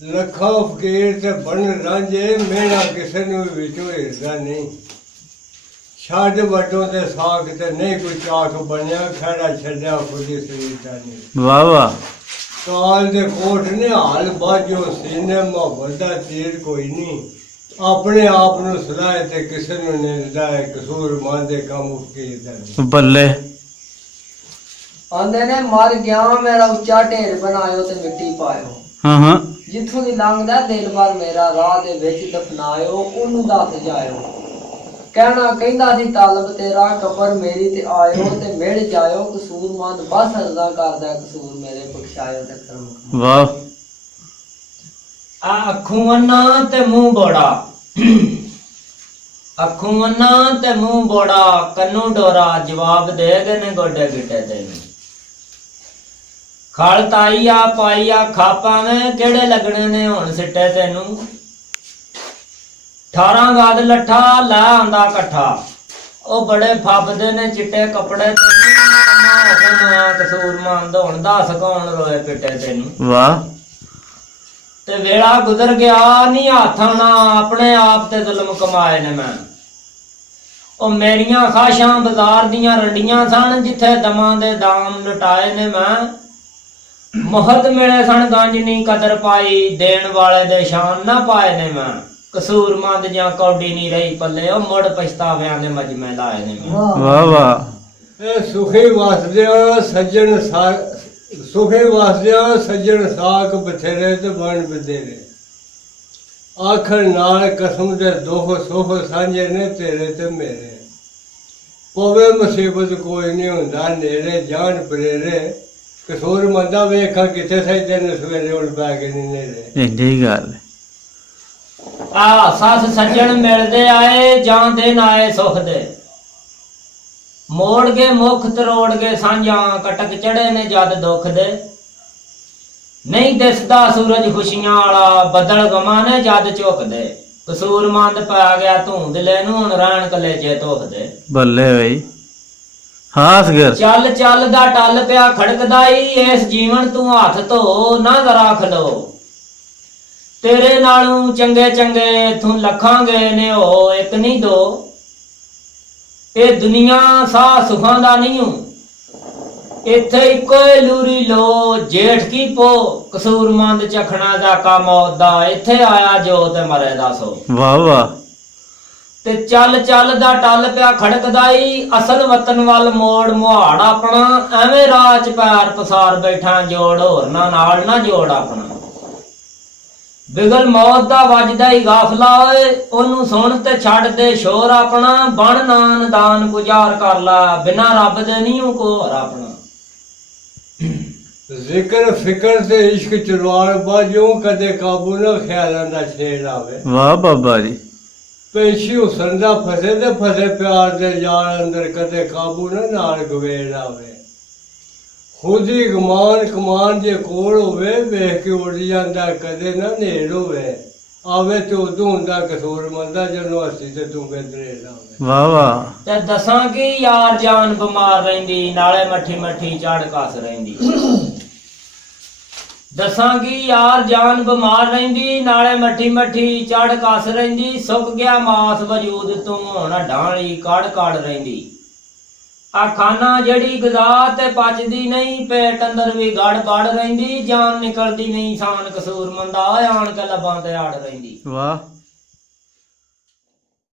ਲੱਖਾਂ ਫਕੀਰ ਤੇ ਬਣ ਰਾਂਝੇ ਮੇਰਾ ਕਿਸੇ ਨੂੰ ਵਿੱਚੋਂ ਹਿਰਦਾ ਨਹੀਂ। ਛੱਡ ਵੱਡੋਂ ਤੇ ਸਾਖ ਤੇ ਨਹੀਂ ਕੋਈ ਚਾਕ ਬਣਿਆ ਖੜਾ ਛੱਡਿਆ ਖੁਦੀ ਸਰੀਰ ਦਾ ਨਹੀਂ। ਵਾਹ ਵਾਹ। ਕਾਲ ਦੇ ਕੋਟ ਨੇ ਹਾਲ ਬਾਝੋ ਸੀਨੇ ਮੁਹੱਬਤ ਦਾ ਤੀਰ ਕੋਈ ਨਹੀਂ। ਆਪਣੇ ਆਪ ਨੂੰ ਸਲਾਹ ਤੇ ਕਿਸੇ ਨੂੰ ਨਹੀਂ ਦਿੰਦਾ ਹੈ ਕਸੂਰ ਮੰਨਦੇ ਕੰਮ ਫਕੀਰ ਦਾ ਨਹੀਂ। ਬੱਲੇ ਆਂਦੇ ਨੇ ਮਰ ਗਿਆ ਮੇਰਾ ਉੱਚਾ ਢੇਰ ਬਣਾਇਓ ਤੇ ਮਿੱਟੀ ਪਾਇਓ। ਹਾਂ ਜਿੱਥੋਂ ਦੀ ਲੰਘਦਾ ਦਿਲ ਭਰ ਮੇਰਾ ਰਾਹ ਦੇ ਵਿੱਚ ਦਫਨਾਇਓ ਉਹਨੂੰ ਦੱਸ ਜਾਇਓ। ਕਹਿਣਾ ਕਹਿੰਦਾ ਸੀ ਤਾਲਬ ਤੇਰਾ ਕਬਰ ਮੇਰੀ ਤੇ ਆਇਓ ਤੇ ਮਿਲ ਜਾਇਓ ਕਸੂਰਮੰਦ ਬਸ ਅਰਜ਼ਾ ਕਰਦਾ ਕਸੂਰ ਮੇਰੇ ਬਖਸ਼ਾਇਓ ਤੇ ਕਰਮ। ਵਾਹ। ਆ ਅੱਖੋਂ ਅੰਨਾ ਤੇ ਮੂੰਹ ਬੋੜਾ, ਅੱਖੋਂ ਅੰਨਾ ਤੇ ਮੂੰਹ ਬੋੜਾ, ਕੰਨੂ ਡੋਰਾ ਜਵਾਬ ਦੇ ਗਏ ਨੇ ਗੋਡੇ ਗਿੱਟੇ ਤੈਨੂੰ। ਖਲ ਤਾਈ ਆ ਪਾਈ ਆ ਖਾਪਾਂ ਨੇ ਕਿਹੜੇ ਲੱਗਣੇ ਨੇ ਹੁਣ ਸਿੱਟੇ ਤੈਨੂੰ। 18 ਗਾਦ ਲੱਠਾ ਲੈ ਆਂਦਾ ਇਕੱਠਾ, ਉਹ ਬੜੇ ਫੱਬਦੇ ਨੇ ਚਿੱਟੇ ਕੱਪੜੇ ਤੈਨੂੰ। ਕਸੂਰਮੰਦ ਹੁਣ ਦੱਸ ਕੌਣ ਰੋਏ ਪਿੱਟੇ ਤੈਨੂੰ। ਵਾਹ। ਤੇ ਵੇਲਾ ਗੁਜ਼ਰ ਗਿਆ ਨਹੀਂ ਹੱਥਾਂ ਨਾ ਆਪਣੇ ਆਪ ਤੇ ਜ਼ੁਲਮ ਕਮਾਏ ਨੇ ਮੈਂ। ਉਹ ਮੇਰੀਆਂ ਖਾਸ਼ਾਂ ਬਾਜ਼ਾਰ ਦੀਆਂ ਰੰਡੀਆਂ ਸਨ ਜਿੱਥੇ ਦਮਾਂ ਦੇ ਦਾਮ ਲੁਟਾਏ ਨੇ ਮੈਂ। ਮੁਹੱਤ ਮਿਲੇ ਸਨ ਗੰਜ ਨਹੀਂ ਕਦਰ ਪਾਈ, ਦੇਣ ਵਾਲੇ ਦੇ ਸ਼ਾਨ ਨਾ ਪਾਏ ਨੇ ਮੈਂ। ਕਸੂਰਮੰਦ ਜਾਂ ਕੌਡੀ ਨਹੀਂ ਰਹੀ ਪੱਲੇ, ਉਹ ਮੁੜ ਪਛਤਾਵਿਆਂ ਦੇ ਮਜਮੇ ਲਾਏ ਨੇ ਮੈਂ। ਵਾਹ ਵਾਹ। ਇਹ ਸੁਖੀ ਵਸਦਿਆਂ ਸੱਜਣ ਸੁਖੇ ਵਸਦਿਆਂ ਸੱਜਣ ਸਾਖ ਬਥੇਰੇ ਤੇ ਬਣ ਬਥੇਰੇ। ਆਖਰ ਨਾਲ ਕਸਮ ਦੇ ਦੁੱਖ ਸੁੱਖ ਸਾਂਝੇ ਨੇ ਤੇਰੇ ਤੇ ਮੇਰੇ। ਪਵੇ ਮੁਸੀਬਤ ਕੋਈ ਨਹੀਂ ਹੁੰਦਾ ਨੇੜੇ ਜਾਣ ਪਰੇਰੇ। ਕਸੂਰ ਮੰਦਾ ਵੇਖਾਂ ਕਿੱਥੇ ਸਜਦੇ ਨੇ ਸਵੇਰੇ ਉੱਠ ਪੈ ਕੇ ਨਹੀਂ ਨੇੜੇ। ਇੰਨੀ ਗੱਲ। ਆ ਸੱਸ ਸੱਜਣ ਮਿਲਦੇ ਆਏ ਜਾਂ ਦਿਨ ਆਏ ਸੁਖ ਦੇ। ਮੋੜ ਗਏ ਮੁਖ ਤਰੋੜ ਗਏ ਸਾਂਝਾਂ, ਕਟਕ ਚੜੇ ਨੇ ਜਦ ਦੁੱਖ ਦੇ। ਨਹੀਂ ਦਿਸਦਾ ਸੂਰਜ ਖੁਸ਼ੀਆਂ ਵਾਲਾ, ਬੱਦਲ ਗਮਾਂ ਨੇ ਜਦ ਝੁਕਦੇ। ਕਸੂਰਮੰਦ ਪੈ ਗਿਆ ਧੂੰਦਲੇ ਨੂੰ ਹੁਣ ਰਹਿਣ ਕਲੇਜੇ ਧੋਖਦੇ। ਬੱਲੇ ਬਈ। ਹਾਂ ਅਸਗਰ। ਚੱਲ ਚੱਲ ਦਾ ਟੱਲ ਪਿਆ ਖੜਕਦਾ ਈ, ਇਸ ਜੀਵਨ ਤੂੰ ਹੱਥ ਧੋ ਨਾ ਜ਼ਰਾ ਖਲੋ। ਤੇਰੇ ਨਾਲੋਂ ਚੰਗੇ ਚੰਗੇ ਇਥੋਂ ਲੱਖਾਂ ਗਏ ਨੇ ਉਹ ਇੱਕ ਨਹੀਂ ਦੋ। ਇਹ ਦੁਨੀਆ ਸਾਹ ਸੁਖਾਂ ਦਾ ਨਹੀਂ ਹੂੰ, ਇੱਥੇ ਇੱਕੋ ਲੂਰੀ ਲੋ ਜੇਠ ਕੀ ਪੋ। ਕਸੂਰਮੰਦ ਚਖਣਾ ਜਾਕਾ ਮੌਤ ਦਾ, ਇੱਥੇ ਆਇਆ ਜੋ ਤੇ ਮਰੇ ਦਾ ਸੋ। ਵਾਹ ਵਾਹ। ਤੇ ਚੱਲ ਚੱਲ ਦਾ ਟੱਲ ਪਿਆ ਖੜਕਦਾ ਈ, ਅਸਲ ਵਤਨ ਵੱਲ ਮੋੜ ਮੁਹਾੜ ਆਪਣਾ। ਐਵੇਂ ਰਾਹ ਚ ਪੈਰ ਪਸਾਰ ਬੈਠਾ ਜੋੜ ਹੋਰਨਾਂ ਨਾਲ ਨਾ ਜੋੜ ਆਪਣਾ। ਬਿਗਲ ਮੌਤ ਦਾ ਵੱਜਦਾ ਹੀ ਗਾਫਲਾ ਓਏ, ਉਹਨੂੰ ਸੁਣ ਤੇ ਛੱਡ ਦੇ ਸ਼ੋਰ ਆਪਣਾ। ਬਣ ਨਾਨ ਦਾਨ ਗੁਜ਼ਾਰ ਕਰ ਲਾ, ਬਿਨਾ ਰੱਬ ਦੇ ਨਹੀਂ ਉਹ ਕੋਰ ਆਪਣਾ। ਜ਼ਿਕਰ ਫਿਕਰ ਤੇ ਇਸ਼ਕ ਚਰਵਾਲ ਬਾਝੋਂ ਕਦੇ ਕਾਬੂ ਨਾ ਖਿਆਲਾਂ ਦਾ ਛੇੜ ਆਵੇ। ਵਾਹ ਬਾਬਾ ਜੀ। ਪੈਸ਼ੀ ਹੁਸਨ ਦਾ ਫਸੇ ਤੇ ਫਸੇ ਪਿਆਰ ਦੇ ਜਾਲ ਅੰਦਰ ਕਦੇ ਕਾਬੂ ਨਾ ਨਾਲ ਗਵੇੜ ਆਵੇ। ਖੁਦੀ ਗਮਾਨ ਕਮਾਨ ਜੇ ਕੋਲ ਹੋਵੇ ਵੇਖ ਕੇ ਉੱਡ ਜਾਂਦਾ ਕਦੇ ਨਾ ਨੇੜ ਹੋਵੇ। ਆਵੇ ਤੇ ਉਦੋਂ ਹੁੰਦਾ ਕਸੂਰ ਮੰਦਾ ਜਦੋਂ ਹੱਸੀ ਤੇ ਤੂੰ ਬੇਦਰੇ ਲਾਵੇ। ਵਾਹ ਵਾਹ। ਤੇ ਦੱਸਾਂ ਕਿ ਯਾਰ ਜਾਨ ਬਿਮਾਰ ਰਹਿੰਦੀ, ਨਾਲੇ ਮੱਠੀ ਮੱਠੀ ਚੜ ਕੱਸ ਰਹਿੰਦੀ। ਦੱਸਾਂ ਕਿ ਯਾਰ ਜਾਨ ਬਿਮਾਰ ਰਹਿੰਦੀ, ਨਾਲੇ ਮੱਠੀ ਮੱਠੀ ਚੜ ਕੱਸ ਰਹਿੰਦੀ। ਸੁੱਕ ਗਿਆ ਮਾਸ ਵਜੂਦ ਤੂੰ ਹੁਣ ਢਾਲੀ ਕੜ ਕੜ ਰਹਿੰਦੀ। ਆ ਖਾਨਾ ਜਿਹੜੀ ਗਜ਼ਾ ਤੇ ਪਚਦੀ ਨਹੀਂ, ਪੇਟ ਅੰਦਰ ਵੀ ਗੜ ਗੜ ਰਹਿੰਦੀ। ਜਾਨ ਨਿਕਲਦੀ ਨਹੀਂ ਸਾਨ ਕਸੂਰ ਮੰਦਾ, ਆਣ ਕੇ ਲੱਭਾਂ ਤੇ ਆੜ ਰਹਿੰਦੀ। ਵਾਹ।